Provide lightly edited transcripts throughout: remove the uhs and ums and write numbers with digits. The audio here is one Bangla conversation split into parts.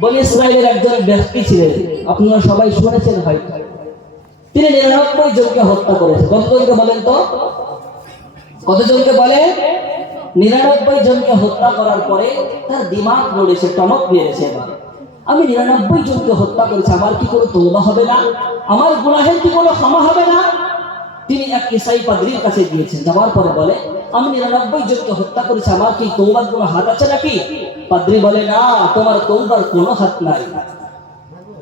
বনি ইসরাইলের একজন ব্যক্তি ছিলেন, আপনারা সবাই শুনেছেন হয়তো। তিনি 99 জনকে হত্যা করেছেন। কতজনকে বলেন তো? কতজনকে বলে? 99 জনকে হত্যা করার পরে তার দিমাগ নড়েছে, টনক মেরেছে। আমি 99 জনকে হত্যা করেছি, আমার কি কোনো তওবা হবে না? আমার গুনাহের কি কোনো ক্ষমা হবে না? তিনি এক ঈসাই পাদ্রীর কাছে গিয়েছেন। যাওয়ার পরে বলে, আমি 99 জনকে হত্যা করেছি, আমার কি তওবার কোনো হাত আছে নাকি? পাদ্রী বলে, না, তোমার তওবার কোনো হাত নাই।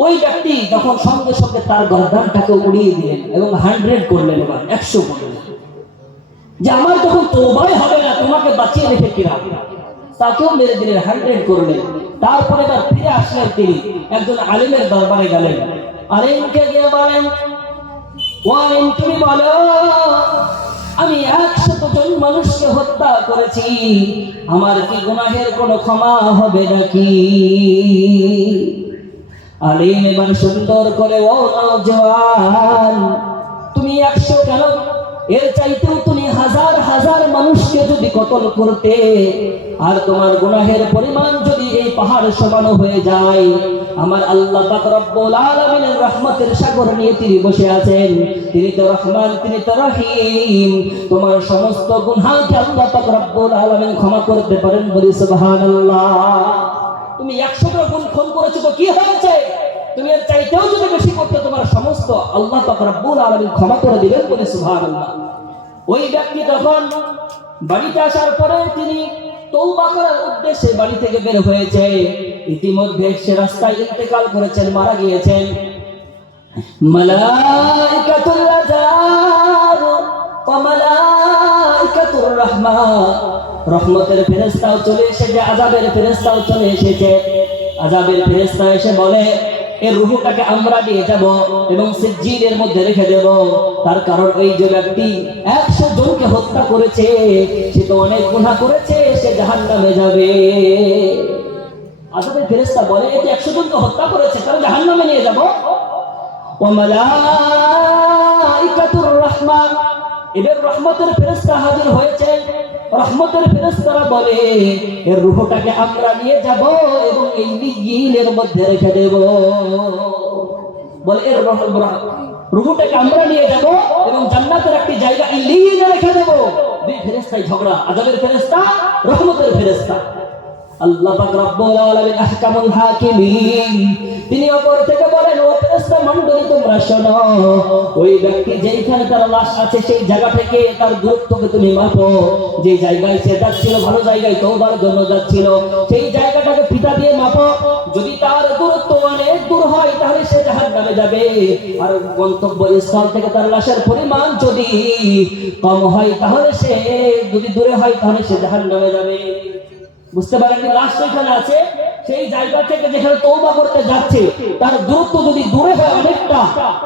ওই ব্যক্তি তখন সঙ্গে সঙ্গে তার গর্দানটাকে উড়িয়ে দিলেন এবং 100 করলেন, এবার 100 করলেন, যে আমার যখন তওবাই হবে না, তোমাকে বাঁচিয়ে রেখে কি লাভ? তাকেও মেরে দিলেন, 100 করলেন। তারপরে এবার ফিরে আসলেন, তিনি একজন আলেমের দরবারে গেলেন। আলেমকে গিয়ে বলেন, ও আলেম, তুমি বলো, আমি 100 জন মানুষকে হত্যা করেছি, আমার কি গুনাহের কোনো ক্ষমা হবে নাকি? আলেম এবার সুন্দর করে, ও নওজোয়ান, তুমি 100 কেন, এর চাইতেও তুমি হাজার হাজার মানুষকে যদি কতল করতে, আর তোমার গুনাহের পরিমাণ যদি এই পাহাড় সমান হয়ে যায়, আমার আল্লাহ পাক রব্বুল আলামিনের রহমতের সাগর নিয়ে তিনি বসে আছেন, তিনি তো রহমান, তিনি তো রহিম, তোমার সমস্ত গুনাহকে আল্লাহ পাক রব্বুল আলামিন ক্ষমা করতে পারেন, বলি সুবহানাল্লাহ। তুমি 100 গুণ খুন করেছো তো কি হয়েছে? তুমি এর চাইতেও যদি বেশি করতে, তোমার সমস্ত আল্লাহ পাক রব্বুল আলামিন ক্ষমা করে দিবেন, বলে সুবহানাল্লাহ। ওই ব্যক্তি তখন বাড়িতে আসার পরে তিনি তওবা করার উদ্দেশ্যে বাড়ি থেকে বের হয়েছে। ইতিমধ্যে সে রাস্তায় ইন্তেকাল করেছেন, মারা গিয়েছেন। মালাইকাতুল আযাব ওয়া মালাইকাতুর রাহমা, রহমতের ফেরেশতাও চলে এসেছে, আযাবের ফেরেশতাও চলে এসেছে। আযাবের ফেরেশতা এসে বলে, এর রূহটাকে আমরা নিয়ে যাব এবং সিজ্জিনের মধ্যে রেখে দেব। তার কারণ এই যে ব্যক্তি 100 জনকে হত্যা করেছে, সে তো অনেক গুনাহ করেছে, সে জাহান্নামে যাবে। আযাবের ফেরেশতা বলে, এই যে 100 জনকে হত্যা করেছে, তারা জাহান্নামে নিয়ে যাব। ওয়া মালাইকাতুর রাহমা, এদের রহমতের ফেরেশতা হাজির হয়েছে। রহমতের ফেরেশতারা বলে, এর রূহটাকে আমরা নিয়ে যাব এবং এই ইঞ্জিলের মধ্যে রেখে দেব। বলে, এর রূহটাকে আমরা নিয়ে যাব এবং জান্নাতের একটি জায়গা ইল্লিয়িনে রেখে দেব। দুই ফেরেশতাই ঝগড়া, আযাবের ফেরেশতা, রহমতের ফেরেশতা। আল্লাহ পাক রব্বুল আলামিন আহকামুল হাকিমিন, তিনি উপর থেকে বলেন, ও ফেরেশতা মণ্ডলী, তোমরা শোনো, ওই ব্যক্তি যেইখানে তার লাশ আছে সেই জায়গা থেকে তার দূরত্বকে তুমি মাপো। যে জায়গায় সে যাচ্ছিল, ভালো জায়গায় তওবার জন্য যাচ্ছিল, সেই জায়গাটাকে ফিতা দিয়ে মাপো। যদি তার দূরত্ব অনেক দূর হয়, তাহলে সে জাহান্নামে যাবে। আর গন্তব্যস্থল থেকে তার লাশের পরিমাণ যদি কম হয়, তাহলে সে, যদি দূরে হয়, তাহলে সে জাহান্নামে যাবে। বুঝতে পারেন? লাশ যেখানে আছে সেই জায়গা থেকে যেখানে তওবা করতে যাচ্ছে, তার দূরত্ব যদি দূরে হয় অনেকটা,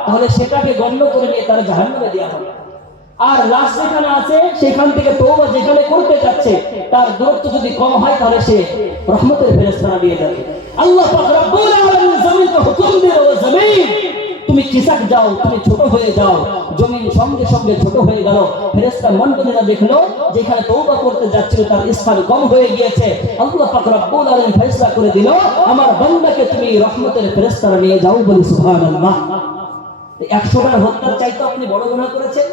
তাহলে সেটাকে গণ্য করে নিয়ে তার জাহান্নামে দেওয়া হবে। আর লাশ যেখানে আছে সেখান থেকে তওবা যেখানে করতে যাচ্ছে, তার দূরত্ব যদি কম হয়, তাহলে সে রহমতের ফেরেশতারা দিয়ে যাবে। আল্লাহ পাক রব্বুল আলামিন জমিনকে হুকুম দিল, ও জমিন, তুমি খিসাক যাও, তুমি ছোট হয়ে যাও। জমিন সঙ্গে সঙ্গে ছোট হয়ে গেল। ফেরেশতা মণ্ডলীরা দেখলো যেখানে তওবা করতে যাচ্ছিল তার স্থান কম হয়ে গিয়েছে। আল্লাহ পাক রব্বুল আলামিন ফয়সালা করে দিল, আমার বান্দাকে তুমি রহমতের ফেরেশতারা নিয়ে যাও, বলি সুবহানাল্লাহ। 100টার হত্যার চাইতে আপনি বড় গুনাহ করেছেন।